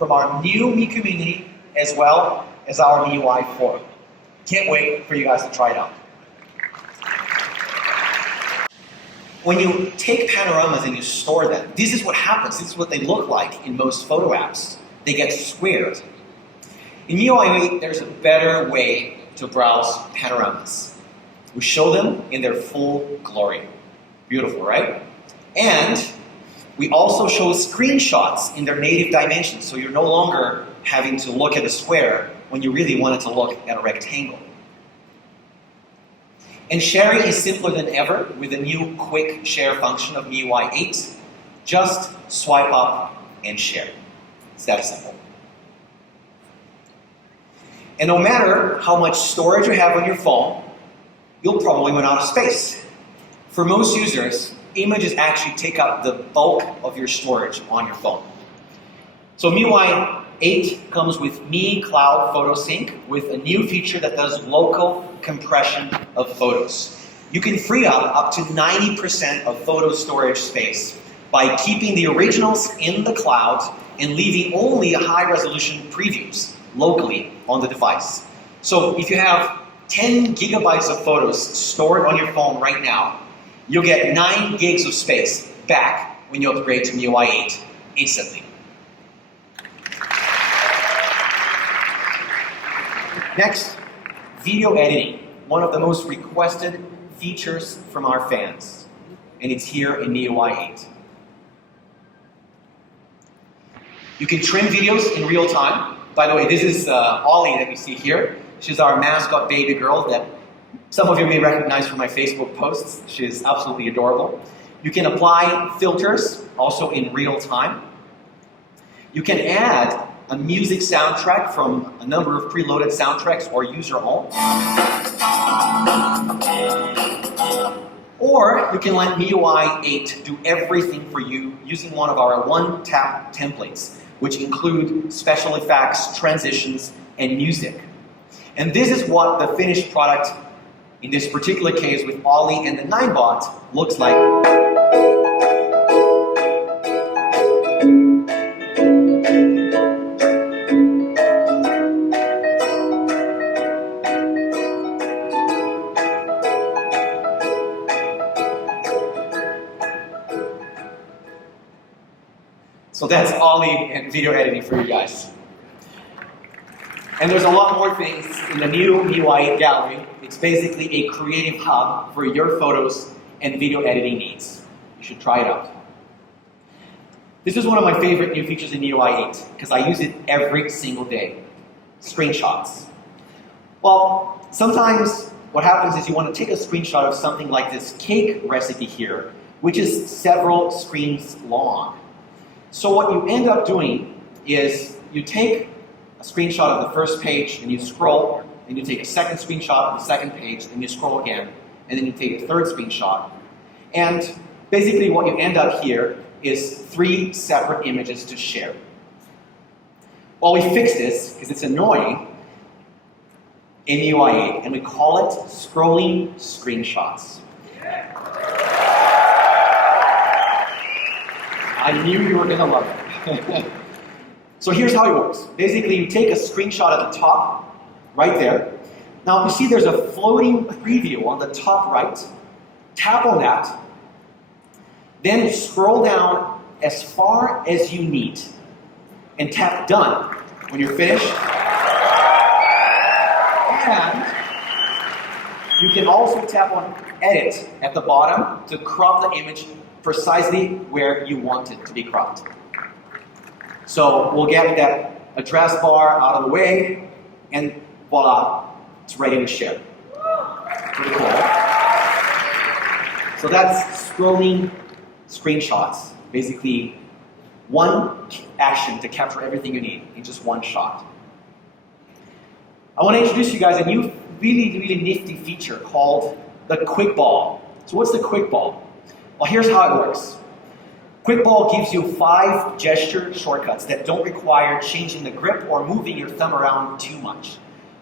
from our new Mi community as well as our MIUI forum. Can't wait for you guys to try it out. When you take panoramas and you store them, this is what happens. This is what they look like in most photo apps. They get squared. In MIUI 8, there's a better way to browse panoramas. We show them in their full glory. Beautiful, right? And we also show screenshots in their native dimensions, so you're no longer having to look at a square when you really wanted to look at a rectangle. And sharing is simpler than ever with the new quick share function of MIUI 8. Just swipe up and share. It's that simple. And no matter how much storage you have on your phone, you'll probably run out of space. For most users, images actually take up the bulk of your storage on your phone. So MIUI 8 comes with Mi Cloud Photo Sync with a new feature that does local compression of photos. You can free up to 90% of photo storage space by keeping the originals in the cloud and leaving only high-resolution previews locally on the device. So if you have 10 gigabytes of photos stored on your phone right now, you'll get 9 gigs of space back when you upgrade to MIUI 8 instantly. Next, video editing, one of the most requested features from our fans, and it's here in MIUI 8. You can trim videos in real time. By the way, this is Ollie that you see here. She's our mascot baby girl that some of you may recognize from my Facebook posts. She's absolutely adorable. You can apply filters also in real time. You can add a music soundtrack from a number of preloaded soundtracks or use your own. Or you can let MIUI 8 do everything for you using one of our one-tap templates, which include special effects, transitions, and music. And this is what the finished product, in this particular case with Ollie and the 9bot, looks like. So that's Ollie and video editing for you guys. And there's a lot more things in the new MIUI 8 gallery. It's basically a creative hub for your photos and video editing needs. You should try it out. This is one of my favorite new features in MIUI 8 because I use it every single day. Screenshots. Well, sometimes what happens is you want to take a screenshot of something like this cake recipe here, which is several screens long. So what you end up doing is you take a screenshot of the first page and you scroll, and you take a second screenshot of the second page, and you scroll again, and then you take a third screenshot. And basically what you end up here is 3 separate images to share. Well, we fixed this because it's annoying in MIUI 8, and we call it scrolling screenshots. I knew you were going to love it. So here's how it works. Basically, you take a screenshot at the top, right there. Now, you see there's a floating preview on the top right. Tap on that. Then scroll down as far as you need. And tap Done when you're finished. And you can also tap on Edit at the bottom to crop the image precisely where you want it to be cropped. So we'll get that address bar out of the way, and voila, it's ready to share. Pretty cool. So that's scrolling screenshots. Basically, one action to capture everything you need in just one shot. I want to introduce you guys a new really nifty feature called the Quick Ball. So what's the Quick Ball? Well, here's how it works. Quick Ball gives you 5 gesture shortcuts that don't require changing the grip or moving your thumb around too much.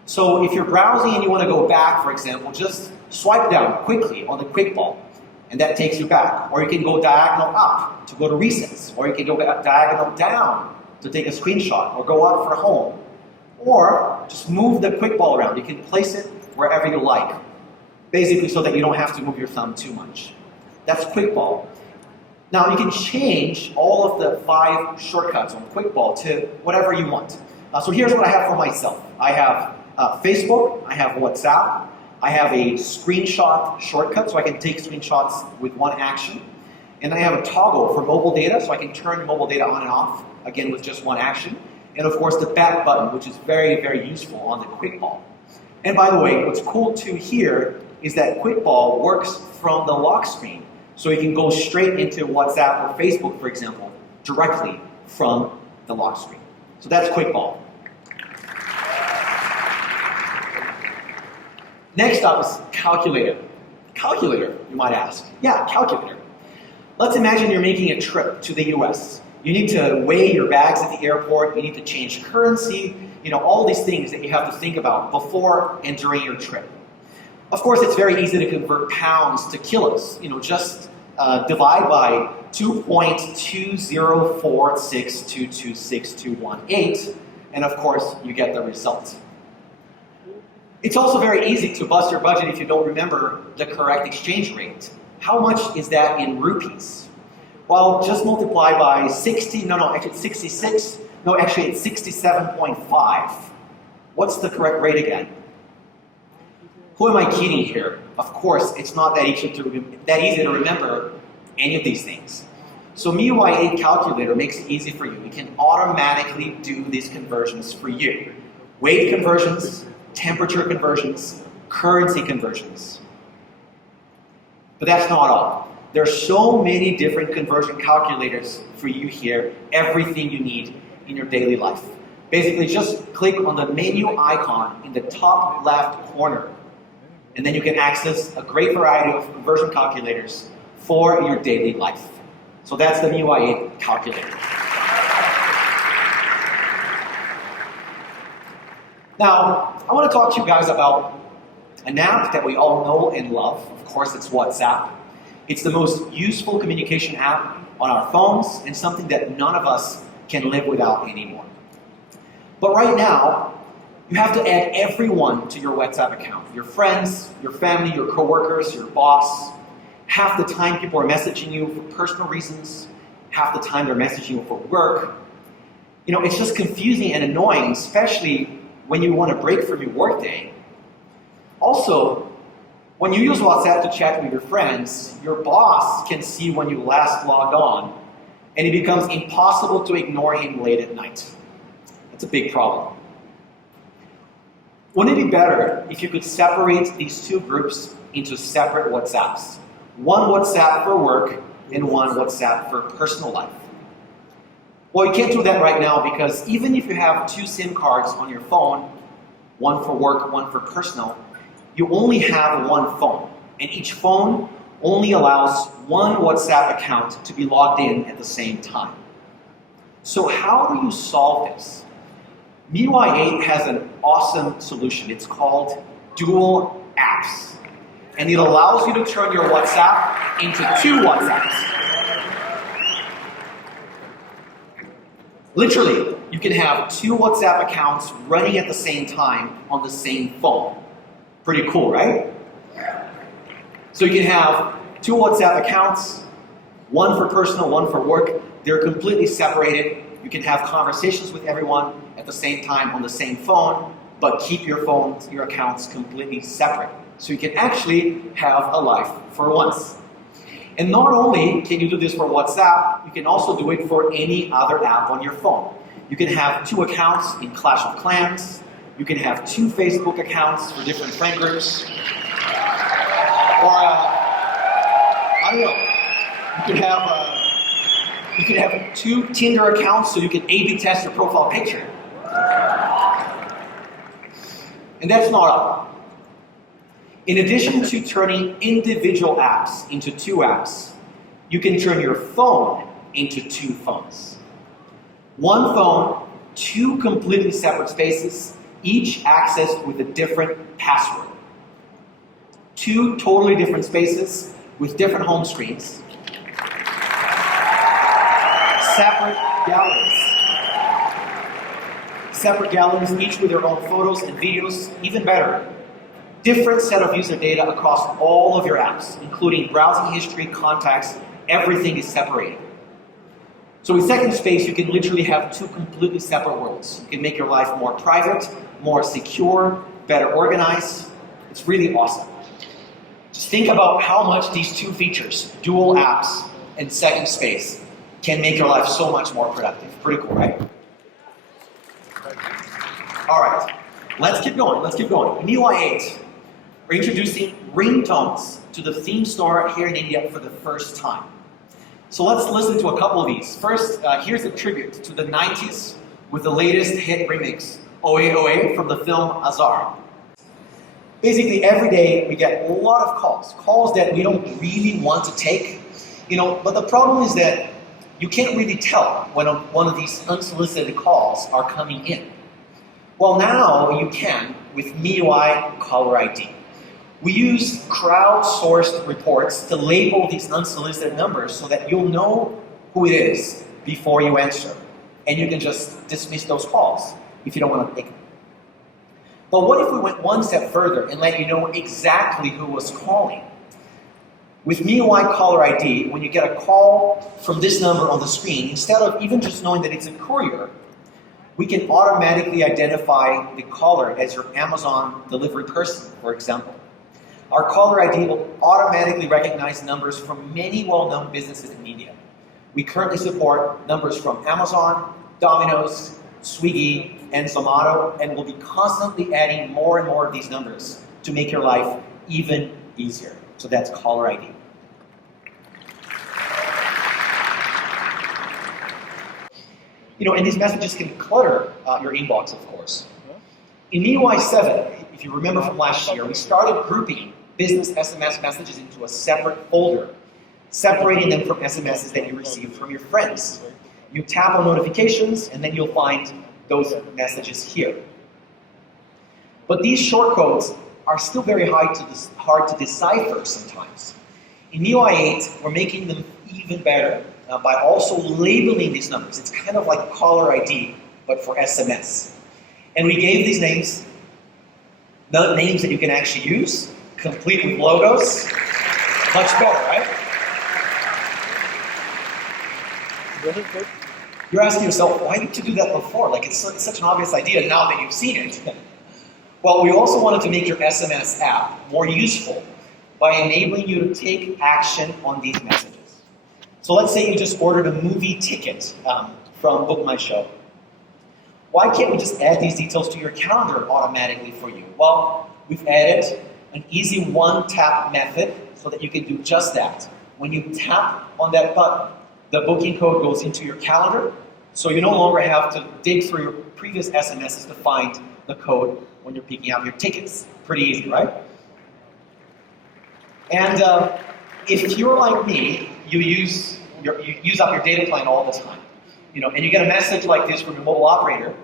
So if you're browsing and you want to go back, for example, just swipe down quickly on the Quick Ball, and that takes you back. Or you can go diagonal up to go to recents, or you can go diagonal down to take a screenshot or go out for home. Or just move the quick ball around. You can place it wherever you like, basically so that you don't have to move your thumb too much. That's quick ball. Now you can change all of the 5 shortcuts on quick ball to whatever you want. So here's what I have for myself. I have Facebook, I have WhatsApp, I have a screenshot shortcut so I can take screenshots with one action. And I have a toggle for mobile data so I can turn mobile data on and off, again with just one action. And of course the back button, which is very, very useful on the quick ball. And by the way, what's cool too here is that quick ball works from the lock screen. So you can go straight into WhatsApp or Facebook, for example, directly from the lock screen. So that's quick ball. Next up is calculator. Calculator, you might ask. Yeah, calculator. Let's imagine you're making a trip to the US. You need to weigh your bags at the airport, you need to change currency, all these things that you have to think about before and during your trip. Of course, it's very easy to convert pounds to kilos. Just divide by 2.20462262218, and of course, you get the result. It's also very easy to bust your budget if you don't remember the correct exchange rate. How much is that in rupees? Well, just multiply by 66, it's 67.5. What's the correct rate again? Who am I kidding here? Of course, it's not that easy to remember any of these things. So MIUI 8 calculator makes it easy for you. It can automatically do these conversions for you. Weight conversions, temperature conversions, currency conversions. But that's not all. There are so many different conversion calculators for you here, everything you need in your daily life. Basically, just click on the menu icon in the top left corner, and then you can access a great variety of conversion calculators for your daily life. So that's the MIUI 8 calculator. Now, I want to talk to you guys about an app that we all know and love. Of course, it's WhatsApp. It's the most useful communication app on our phones and something that none of us can live without anymore. But right now, you have to add everyone to your WhatsApp account. Your friends, your family, your coworkers, your boss. Half the time people are messaging you for personal reasons. Half the time they're messaging you for work. It's just confusing and annoying, especially when you want to break from your workday. Also, when you use WhatsApp to chat with your friends, your boss can see when you last logged on, and it becomes impossible to ignore him late at night. That's a big problem. Wouldn't it be better if you could separate these two groups into separate WhatsApps? One WhatsApp for work and one WhatsApp for personal life. Well, you can't do that right now because even if you have 2 SIM cards on your phone, one for work, one for personal, you only have one phone, and each phone only allows one WhatsApp account to be logged in at the same time. So how do you solve this? MIUI 8 has an awesome solution. It's called Dual Apps, and it allows you to turn your WhatsApp into 2 WhatsApps. Literally, you can have 2 WhatsApp accounts running at the same time on the same phone. Pretty cool, right? So you can have 2 WhatsApp accounts, one for personal, one for work. They're completely separated. You can have conversations with everyone at the same time on the same phone, but keep your accounts completely separate. So you can actually have a life for once. And not only can you do this for WhatsApp, you can also do it for any other app on your phone. You can have 2 accounts in Clash of Clans. You can have 2 Facebook accounts for different friend groups. Or, I don't know, you can have 2 Tinder accounts so you can A/B test your profile picture. And that's not all. In addition to turning individual apps into 2 apps, you can turn your phone into 2 phones. One phone, 2 completely separate spaces, each accessed with a different password. 2 totally different spaces with different home screens. Separate galleries. separate galleries, each with their own photos and videos, even better. Different set of user data across all of your apps, including browsing history, contacts, everything is separated. So with Second Space, you can literally have two completely separate worlds. You can make your life more private, more secure, better organized. It's really awesome. Just think about how much these two features, dual apps and Second Space, can make your life so much more productive. Pretty cool, right? All right, let's keep going, let's keep going. In MIUI 8, we're introducing ringtones to the theme store here in India for the first time. So let's listen to a couple of these. First, here's a tribute to the 90s with the latest hit remix, OA OA from the film Azar. Basically, every day we get a lot of calls that we don't really want to take, but the problem is that you can't really tell when one of these unsolicited calls are coming in. Well, now you can with MIUI Caller ID. We use crowdsourced reports to label these unsolicited numbers so that you'll know who it is before you answer. And you can just dismiss those calls if you don't want to take them. But what if we went one step further and let you know exactly who was calling? With MIUI Caller ID, when you get a call from this number on the screen, instead of even just knowing that it's a courier, we can automatically identify the caller as your Amazon delivery person, for example. Our caller ID will automatically recognize numbers from many well-known businesses in India. We currently support numbers from Amazon, Domino's, Swiggy, and Zomato, and we'll be constantly adding more and more of these numbers to make your life even easier. So that's caller ID. And these messages can clutter your inbox, of course. In MIUI 7, if you remember from last year, we started grouping business SMS messages into a separate folder, separating them from SMSs that you receive from your friends. You tap on notifications, and then you'll find those messages here. But these shortcodes are still very hard to decipher sometimes. In MIUI 8, we're making them even better by also labeling these numbers. It's kind of like caller ID, but for SMS. And we gave these names, the names that you can actually use, complete with logos. Much better, right? You're asking yourself, why didn't you do that before? Like, it's such an obvious idea now that you've seen it. Well, we also wanted to make your SMS app more useful by enabling you to take action on these messages. So let's say you just ordered a movie ticket from Book My Show. Why can't we just add these details to your calendar automatically for you? Well, we've added an easy one-tap method so that you can do just that. When you tap on that button, the booking code goes into your calendar, so you no longer have to dig through your previous SMSs to find the code when you're picking up your tickets. Pretty easy, right? And if you're like me, you use up your data plan all the time. And you get a message like this from your mobile operator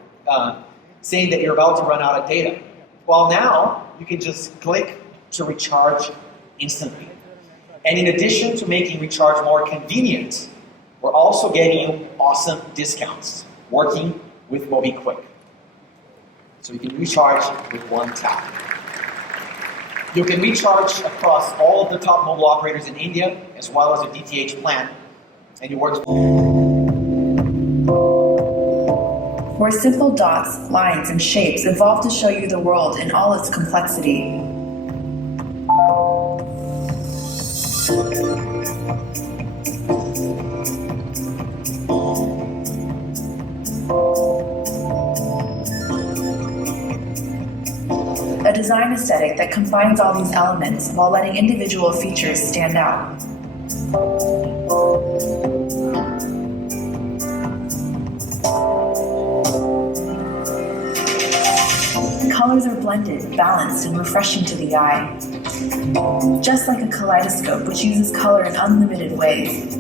saying that you're about to run out of data. Well, now you can just click to recharge instantly. And in addition to making recharge more convenient, we're also getting you awesome discounts working with MobiQuick. So you can recharge with one tap. You can recharge across all of the top mobile operators in India, as well as a DTH plan, and it works. Where simple dots, lines, and shapes evolve to show you the world in all its complexity. A design aesthetic that combines all these elements while letting individual features stand out. Colors are blended, balanced, and refreshing to the eye. Just like a kaleidoscope, which uses color in unlimited ways.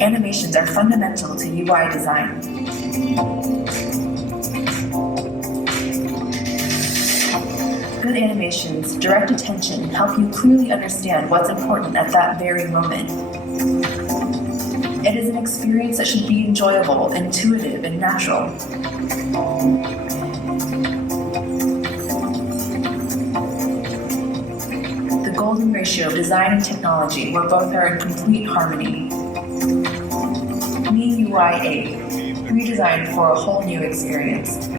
Animations are fundamental to UI design. good animations direct attention and help you clearly understand what's important at that very moment. It is an experience that should be enjoyable, intuitive, and natural. The golden ratio of design and technology, where both are in complete harmony. MIUI 8, redesigned for a whole new experience.